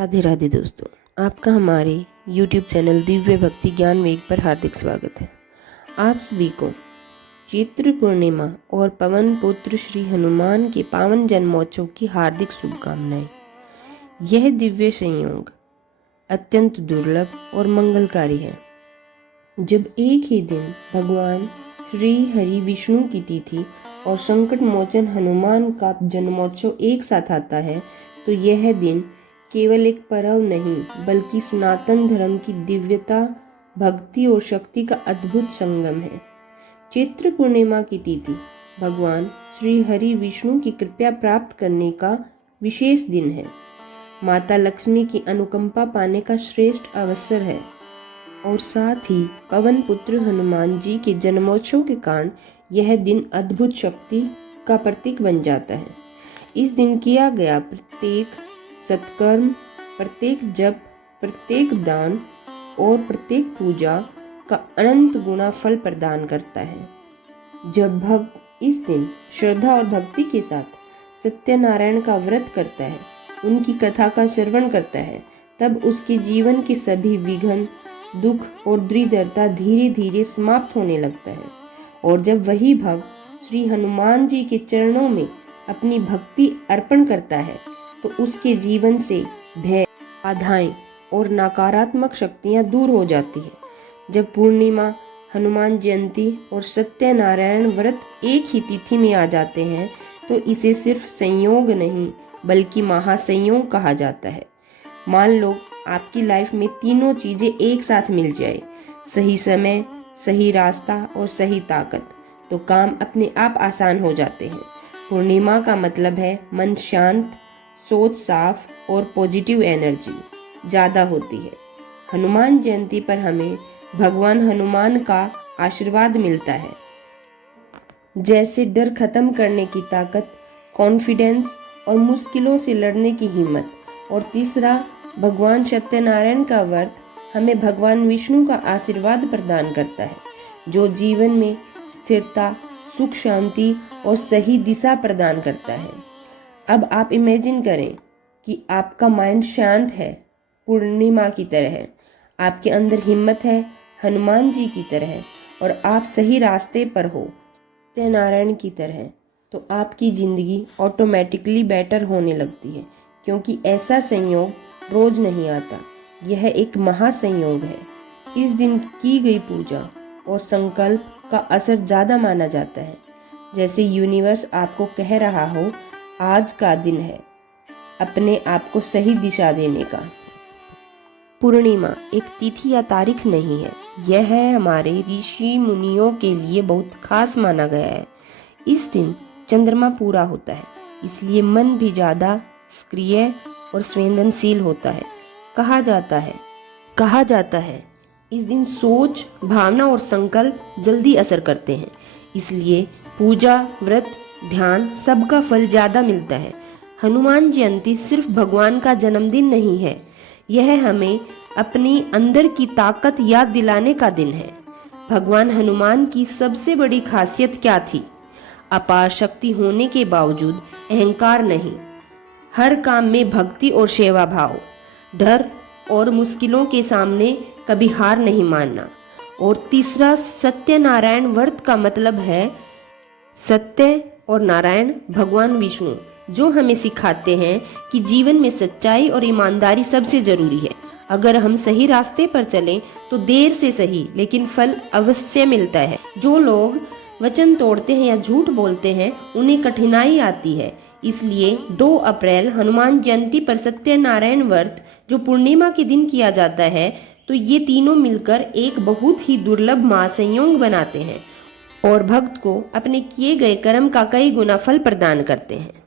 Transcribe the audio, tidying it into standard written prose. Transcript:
राधे राधे दोस्तों, आपका हमारे YouTube चैनल दिव्य भक्ति ज्ञान वेग पर हार्दिक स्वागत है। आप सभी को चैत्र पूर्णिमा और पवन पुत्र श्री हनुमान के पावन जन्मोत्सव की हार्दिक शुभकामनाएं। यह दिव्य संयोग अत्यंत दुर्लभ और मंगलकारी है। जब एक ही दिन भगवान श्री हरि विष्णु की तिथि और संकट मोचन हनुमान का जन्मोत्सव एक साथ आता है, तो यह दिन केवल एक पर्व नहीं बल्कि सनातन धर्म की दिव्यता, भक्ति और शक्ति का अद्भुत संगम है। चैत्र पूर्णिमा की तिथि भगवान श्री हरि विष्णु की कृपा प्राप्त करने का विशेष दिन है। माता लक्ष्मी की अनुकंपा पाने का श्रेष्ठ अवसर है और साथ ही पवन पुत्र हनुमान जी के जन्मोत्सव के कारण यह दिन अद्भुत शक्ति का प्रतीक बन जाता है। इस दिन किया गया प्रत्येक सत्कर्म, प्रत्येक जप, प्रत्येक दान और प्रत्येक पूजा का अनंत गुना फल प्रदान करता है। जब भक्त इस दिन श्रद्धा और भक्ति के साथ सत्यनारायण का व्रत करता है, उनकी कथा का श्रवण करता है, तब उसके जीवन के सभी विघ्न, दुख और दरिद्रता धीरे धीरे समाप्त होने लगता है। और जब वही भक्त श्री हनुमान जी के चरणों में अपनी भक्ति अर्पण करता है, तो उसके जीवन से भय, बाधाएं और नकारात्मक शक्तियां दूर हो जाती है। जब पूर्णिमा, हनुमान जयंती और सत्यनारायण व्रत एक ही तिथि में आ जाते हैं, तो इसे सिर्फ संयोग नहीं बल्कि महासंयोग कहा जाता है। मान लो आपकी लाइफ में तीनों चीजें एक साथ मिल जाए, सही समय, सही रास्ता और सही ताकत, तो काम अपने आप आसान हो जाते हैं। पूर्णिमा का मतलब है मन शांत, सोच साफ और पॉजिटिव एनर्जी ज़्यादा होती है। हनुमान जयंती पर हमें भगवान हनुमान का आशीर्वाद मिलता है, जैसे डर खत्म करने की ताकत, कॉन्फिडेंस और मुश्किलों से लड़ने की हिम्मत। और तीसरा, भगवान सत्यनारायण का व्रत हमें भगवान विष्णु का आशीर्वाद प्रदान करता है, जो जीवन में स्थिरता, सुख, शांति और सही दिशा प्रदान करता है। अब आप इमेजिन करें कि आपका माइंड शांत है, पूर्णिमा की तरह है, आपके अंदर हिम्मत है, हनुमान जी की तरह है, और आप सही रास्ते पर हो, सत्यनारायण की तरह, तो आपकी ज़िंदगी ऑटोमेटिकली बेटर होने लगती है, क्योंकि ऐसा संयोग रोज नहीं आता। यह एक महासंयोग है। इस दिन की गई पूजा और संकल्प का असर ज़्यादा माना जाता है, जैसे यूनिवर्स आपको कह रहा हो, आज का दिन है अपने आप को सही दिशा देने का। पूर्णिमा एक तिथि या तारीख नहीं है, यह है हमारे ऋषि मुनियों के लिए बहुत खास माना गया है। इस दिन चंद्रमा पूरा होता है, इसलिए मन भी ज़्यादा सक्रिय और संवेदनशील होता है। कहा जाता है इस दिन सोच, भावना और संकल्प जल्दी असर करते हैं, इसलिए पूजा, व्रत, ध्यान सबका फल ज़्यादा मिलता है। हनुमान जयंती सिर्फ भगवान का जन्मदिन नहीं है, यह हमें अपनी अंदर की ताकत याद दिलाने का दिन है। भगवान हनुमान की सबसे बड़ी खासियत क्या थी? अपार शक्ति होने के बावजूद अहंकार नहीं, हर काम में भक्ति और सेवा भाव, डर और मुश्किलों के सामने कभी हार नहीं मानना। और तीसरा, सत्यनारायण व्रत का मतलब है सत्य और नारायण भगवान विष्णु, जो हमें सिखाते हैं कि जीवन में सच्चाई और ईमानदारी सबसे जरूरी है। अगर हम सही रास्ते पर चलें तो देर से सही लेकिन फल अवश्य मिलता है। जो लोग वचन तोड़ते हैं या झूठ बोलते हैं, उन्हें कठिनाई आती है। इसलिए 2 अप्रैल हनुमान जयंती पर सत्यनारायण व्रत जो पूर्णिमा के दिन किया जाता है, तो ये तीनों मिलकर एक बहुत ही दुर्लभ महासंयोग बनाते हैं और भक्त को अपने किए गए कर्म का कई गुना फल प्रदान करते हैं।